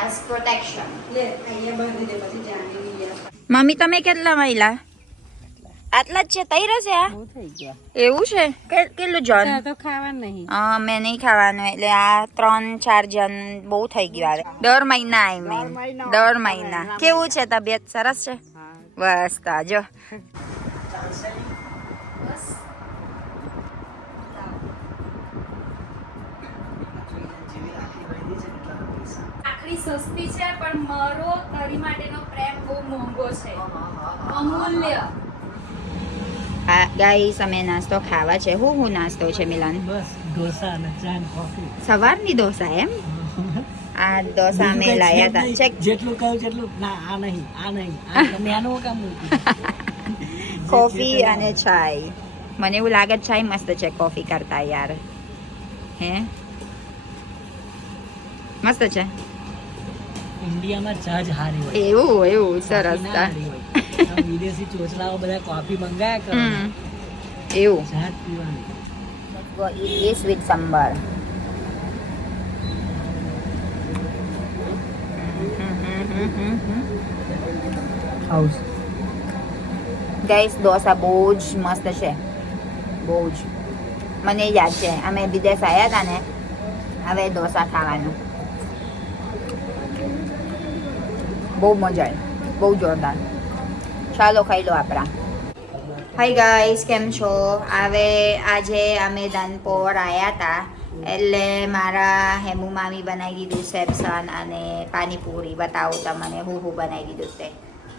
as protection. લે અહીંયા બાંધી દે પછી જાણી લઈએ. મમ્મી તમે કેટલા મહિલા? આટલા જ છે તઈ રહેશે આ બહુ થઈ ગયા. એવું છે કેટલું જન? તો ખાવાનું નહીં. હા મેં નહીં ખાવાનું એટલે આ 3-4 જણ બહુ થઈ ગયું આવે. દર મહિના આઈ મીન દર મહિના. કેવું છે તબિયત? સરસ છે બસ તાજો. સસ્તી છે પણ મારો તારી માટેનો પ્રેમ બહુ મોંઘો છે, અમૂલ્ય. ગાઈસ અમે નાસ્તો ખાવા છે. હું નાસ્તો છે મિલન? બસ ઢોસા અને ચા અને કોફી. સવારની ડોસા એમ? આ ડોસા અમે લાયા હતા. ચેક જેટલું કહું જેટલું ના આ નહીં આ તમે આનું કામ કોફી અને ચાય. મને એવું લાગે છે ચાય મસ્ત છે કોફી કરતા યાર. હે મસ્ત છે. ઇન્ડિયામાં ચા જ હારી હોય. એવું સરસ. વિદેશી ચોચલાઓ બધા કોફી મંગાયા કરે. એવું ચા જ પીવાની. Let's go eat this with sambar. How's guys dosa બહુ જ મસ્ત છે, બહુ જ. મને યાદ છે અમે વિદેશ આવ્યા હતા ને, હવે ડોસા ખાવાનું બહુ મજા આવી, બહુ જોરદાર. ચાલો ખાઈ લો આપણા. હાય ગાઈસ, કેમ છો? હવે આજે અમે દાનપોર આવ્યા હતા એટલે મારા હેમુ મામી બનાવી દીધું સેબસન અને પાણીપુરી. બતાવું તમને હું બનાવી દીધું તે.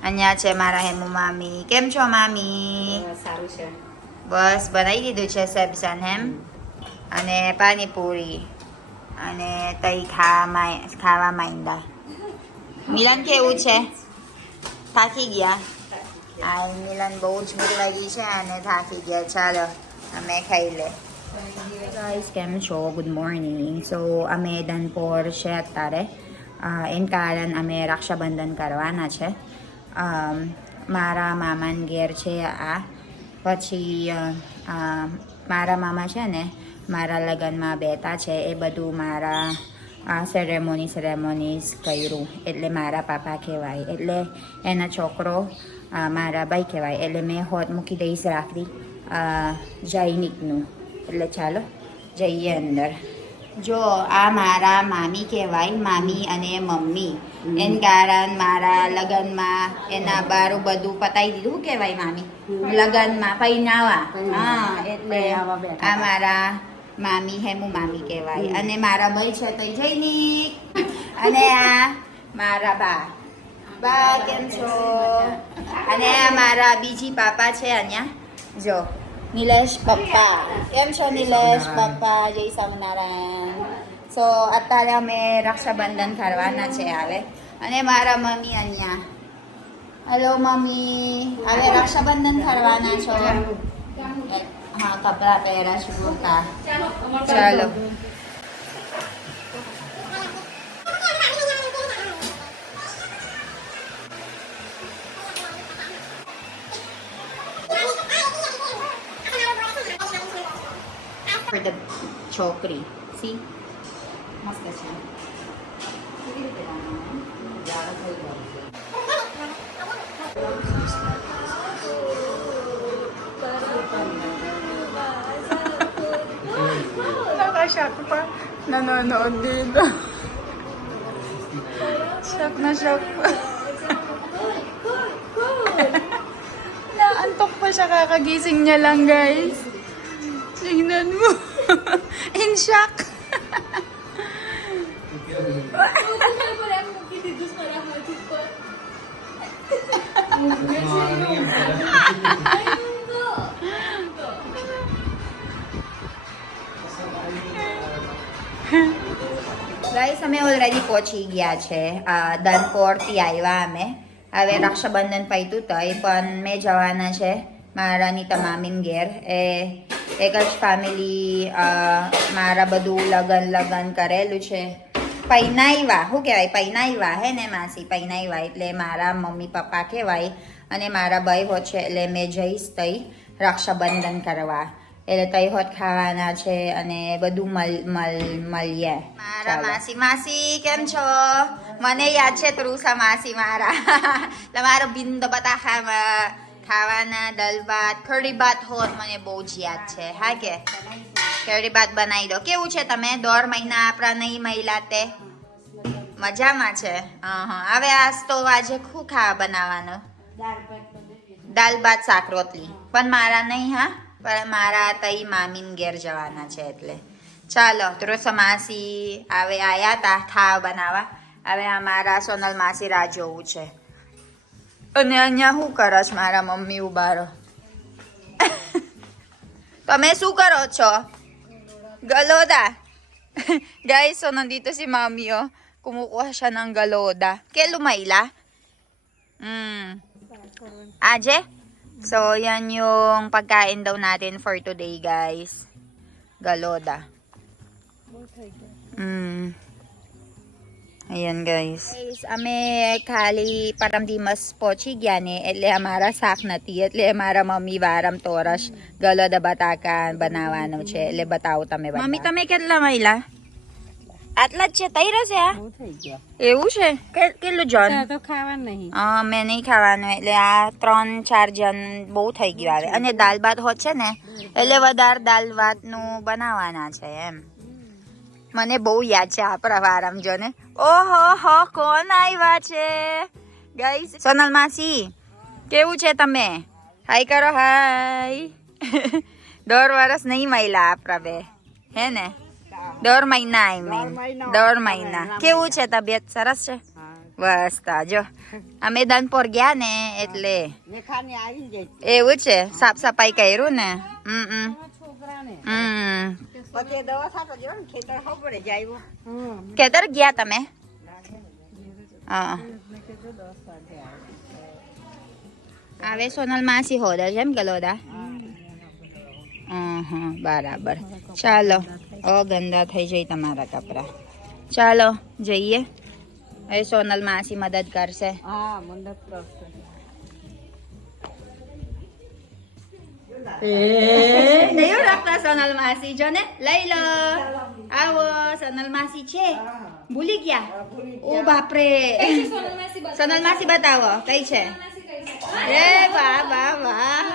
અહીંયા છે મારા હેમુ મામી. કેમ છો મામી? સારું છે. બસ બનાવી દીધું છે સેબસન હેમ અને પાણીપુરી અને તઈ ખાવા માંડ્યા. મિલન કેવું છે? થાકી ગયા? આ મિલન બહુ જ ભૂખ લાગી છે અને થાકી ગયા. ચાલો અમે ખાઈ લે. ગાઈસ કેમ છો? Good morning. સો અમે દાનપોર છે અત્યારે. એમ કારણ અમે રક્ષાબંધન કરવાના છે. મારા મામાના ઘેર છે આ. પછી મારા મામા છે ને મારા લગ્નમાં બેતા છે એ બધું મારા સેરેમોનીઝ કર્યું એટલે મારા પાપા કહેવાય, એટલે એના છોકરો મારા ભાઈ કહેવાય. એટલે મેં હોત મૂકી દઈશ રાખડી જૈનિકનું. એટલે ચાલો જઈએ અંદર. જો આ મારા મામી કહેવાય, મામી અને મમ્મી. એન કારણ મારા લગ્નમાં એના બારું બધું પતાવી દીધું. શું કહેવાય મામી? લગ્નમાં પૈનાવા. હા એટલે આ મારા મામી હેમુ મામી કહેવાય. અને મારા ભાઈ છે તો જૈનિક. અને આ મારા બા કેમ છો? અને આ મારા બીજી પાપા છે અહીંયા જો નિલેશ પપ્પા. કેમ છો નિલેશ પપ્પા? જય સ્વામિનારાયણ. સો અત્યારે અમે રક્ષાબંધન કરવાના છે હવે. અને મારા મમ્મી અહીંયા. હેલો મમ્મી, હવે રક્ષાબંધન કરવાના છો? હા કપડા પહેરા છું. ચાલો for the છોકરી. સી મસ્ત છે. કેવી રીતે બનાવવાનું? જાડો થઈ ગયો. Nakashock pa. Nanonood dito. Shock na shock pa. Naantok pa siya, kakagising niya lang guys. Tingnan mo. In shock. Guys અમે ઓલરેડી પહોંચી ગયા છે. દાનપોરથી આવ્યા અમે. હવે રક્ષાબંધન પત્યું તઈ પણ મેં જવાના છે મારાની તમામીન ઘેર. એક જ ફેમિલી મારા બધું લગન કરેલું છે. પૈનાઈવા શું કહેવાય? પૈનાઈવા હે ને માસી? પૈનાઈવા એટલે મારા મમ્મી પપ્પા કહેવાય. અને મારા ભાઈ હો છે એટલે મેં જઈશ તઈ રક્ષાબંધન કરવા. એટલે તઈ હોત ખાવાના છે અને બધું મળીએ. મારા માસી કેમ છો? મને યાદ છે તૃષા માસી મારા. તમારો બિંદ બતા ખાવાના દાલ ભાત કઢી ભાત હોત મને બહુ જ યાદ છે. હા કે કઢી ભાત બનાવી દો. કેવું છે તમે? 1.5 મહિના આપણા નહીં મહિલા તે મજામાં છે. હવે આજ તો આજે શું ખાવા બનાવવાનું? દાલ ભાત શાક રોટલી. પણ મારા નહીં, હા, પણ મારા તઈ મામીન ઘેર જવાના છે એટલે ચાલો. તૃષા માસી હવે આયા તા ખાવા બનાવવા. હવે અમારા સોનલ માસી રાહ જોવું છે. અને અહીંયા શું કરો છો મારા મમ્મી? ઉભારો. તમે શું કરો છો? galoda. Guys, so nandito si Mami, oh. Kumukuha siya ng galoda. Kaya lumayla? Aje? So, yan yung pagkain daw natin for today, guys. Galoda. Ayan, guys. Guys, અમે ખાલી પરમદિવસ પહોંચી ગયા ને એટલે અમારા શાક નથી, એટલે અમારા મમ્મી વારમ તોરસ ગલોદા બટાકા બનાવવાનું છે એટલે બતાવો તમે. મમ્મી તમે કેટલા મહિલા? આટલા જ છે? તઈ રહેશે આ? એવું છે? કેટલું જણ? તો ખાવાનું નહીં. મેં નહીં ખાવાનું એટલે આ 3-4 જણ બહુ થઈ ગયું આવે. અને દાલ ભાત હોત છે ને એટલે વધારે દાલ ભાત નું બનાવવાના છે એમ. મને બહુ યાદ છે આપણા વારમ જો ને. ઓહો હો, કોણ આવ્યા છે ગાઈસ? સોનલ માસી કેવું છે તમે? હાય કરો, હાય. 10 વર્ષ નહીં મળ્યા આપણા બે, હે ને? 10 મહિના, આઈ મીન 10 મહિના. કેવું છે તબિયત? સરસ છે? બસ તાજો. અમે દાનપોર ગયા ને એટલે એવું છે. સાફ સફાઈ કર્યું ને? ખેતર ગયા તમે? આવે સોનલ માસી હોદર છે એમ ગલોદા? બરાબર. ચાલો. ગંદા થઈ જાય તમારા કપડા. ચાલો જઈએ. હવે સોનલ માસી મદદ કરશે. નહીં રાખતા સોનલ માસી જો ને. લઈ લો. આવો સોનલ માસી છે. ભૂલી ગયા? ઓ બાપરે. સોનલ માસી બતાવો કઈ છે. એ વાહ વાહ વાહ.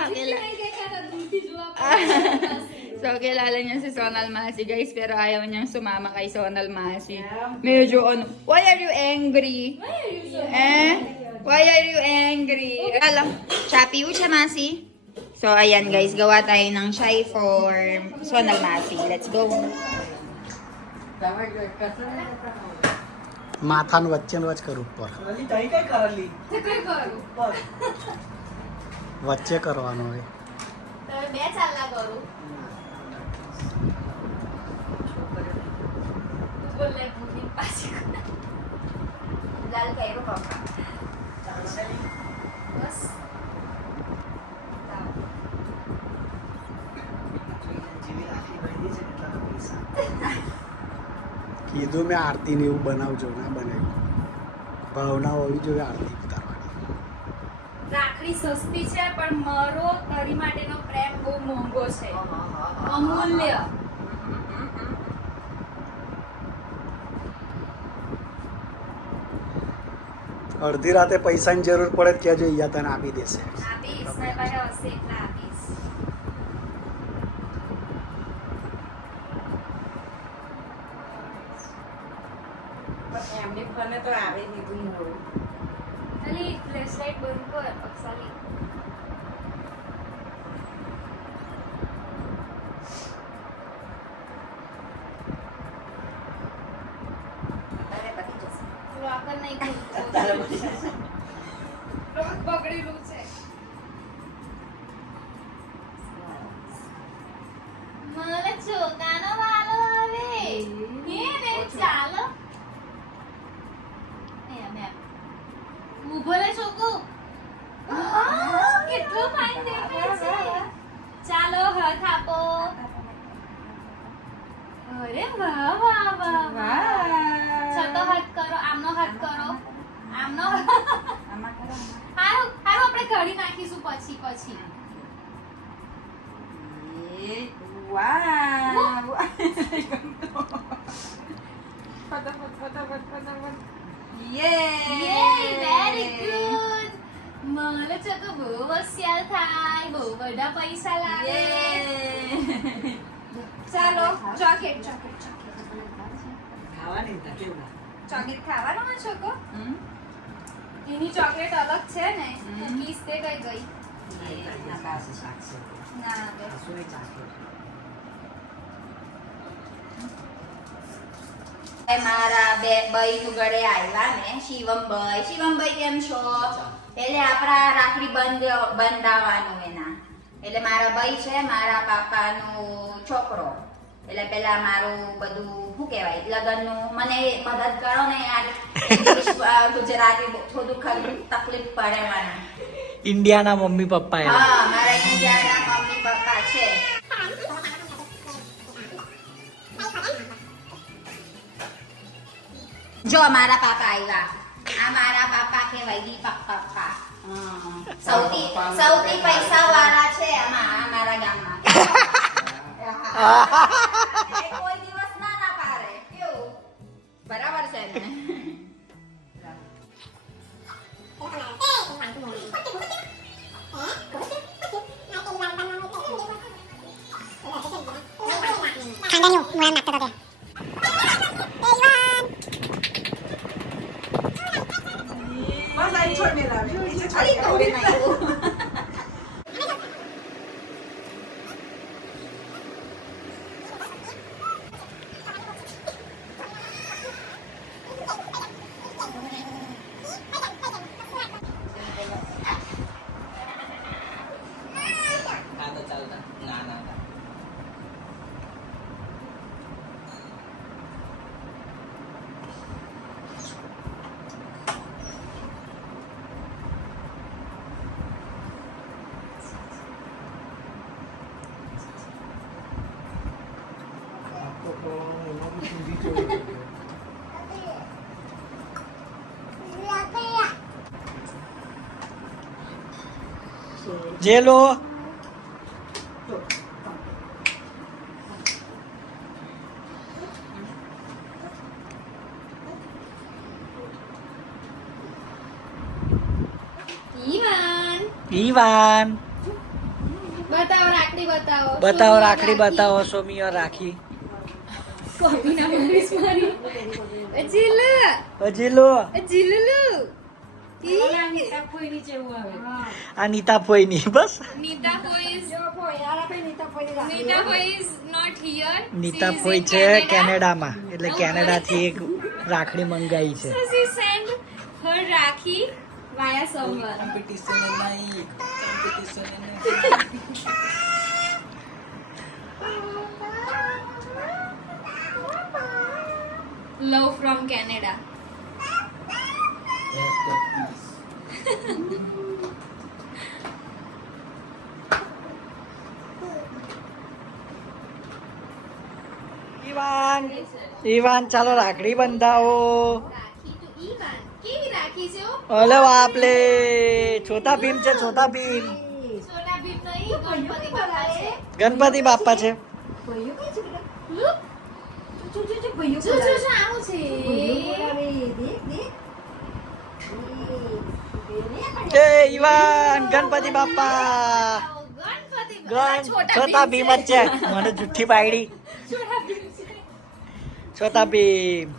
So, kilala niya si Sonal Masi, guys, pero ayaw niyang sumama kay Sonal Masi. Medyo ano, why are you angry? Why are you angry? Alam, Shopee siya, Masi. So, ayan guys, gawa tayo ng chai for Sonal Masi. Let's go. માથાનું વચ્ચે વચ્ચે કરું ઉપર વચ્ચે કરવાનું હોય. બે ચાલના કરું. લાલ કર્યું પપ્પા. બસ કીધું મેં આરતી ને એવું બનાવજો, ના બનાવ્યું. ભાવના હોવી જોઈએ આરતી ઉતારવાની. રાખડી સસ્તી છે પણ મારો તારી માટેનો પ્રેમ બહુ મોંઘો છે, અમૂલ્ય. અડધી રાતે પૈસાની જરૂર પડે ત્યાં જો યા તને આપી દેશે. આપીશ, મારી પાસે હશે એટલા આપીશ. ખાલી ફ્લેશલાઇટ બંધ કર અક્ષાલી. લોકર નહીં ખુલતો. લોક પકડેલું છે. મને ચોકાનો વાલો આવે. હે ને ચાલો. ઉભો રે છોકુ. કેટલો ફાઇન દેખાય છે. ચાલો હાથ આપો. અરે વાહ વાહ વાહ વાહ. છતો હાથ કરો, આમનો હાથ કરો, આમનો. હારું આપણે ઘડી નાખીશું પછી. Very good. મારો છોકરો બહુ હોશિયાર થાય, બહુ બધા પૈસા લાવે. ચાલો ચોકલેટ ચોકલેટ ખાવાની હતા કેવું ચોકલેટ ખાવાનો માં છોકરો. એની ચોકલેટ અલગ છે ને, કુકીઝ તે કઈ ગઈ ના આવે. મારા બે ભાઈ નું ગળે આવ્યા ને શિવમભાઈ કેમ છો? એટલે આપણા રાખડી બંધાવાનું એના. એટલે મારા ભાઈ છે મારા પાપાનો છોકરો. એટલે પેલા મારું બધું શું કહેવાય લગ્નનું મને મદદ કરો ને યાર. ગુજરાતી થોડું ખરું તકલીફ પડે મને. ઇન્ડિયાના મમ્મી પપ્પા હા મારા ઇન્ડિયાના મમ્મી પપ્પા છે. જો મારા પાપા આવ્યા. આ મારા પાપા કહેવાય દીપક પપ્પા. સૌથી પૈસા વાળા છે અમારા ગામમાં. કોઈ દિવસ ના પાડે કેવું બરાબર છે ને. જેલો ઈવાન બતાવો રાખડી બતાવો. બતાવો રાખડી બતાવો. સોમી રાખી કોબીના મારીશ મારી. અજીલુ હજીલો અજીલુલુ. આ નીતા ફોઈની બસ. Nita ફોઈ is not here. Nita She is ફોઈ in છે Canada. કેનેડામાં. એટલે કેનેડાથી એક રાખડી મંગાઈ છે. So she sent her Rakhi via someone. Love from Canada. ઈવાન ચાલો રાખડી બંધાવો. રાખી તો ઈવાન. કેવી રાખી છે? ઓલે બાપલે છોટા ભીમ છે. છોટા ભીમ સોના ભીમ નહીં, ગણપતિ બાપા છે. ગણપતિ બાપા છે. Look. જો આવું છે. એ ઈવાન ગણપતિ બાપા. ગણપતિ બાપા. છોટા ભીમ જ છે. મને જુઠ્ઠી પાડી. છોટા ભીમ છે. છોટા ભીમ.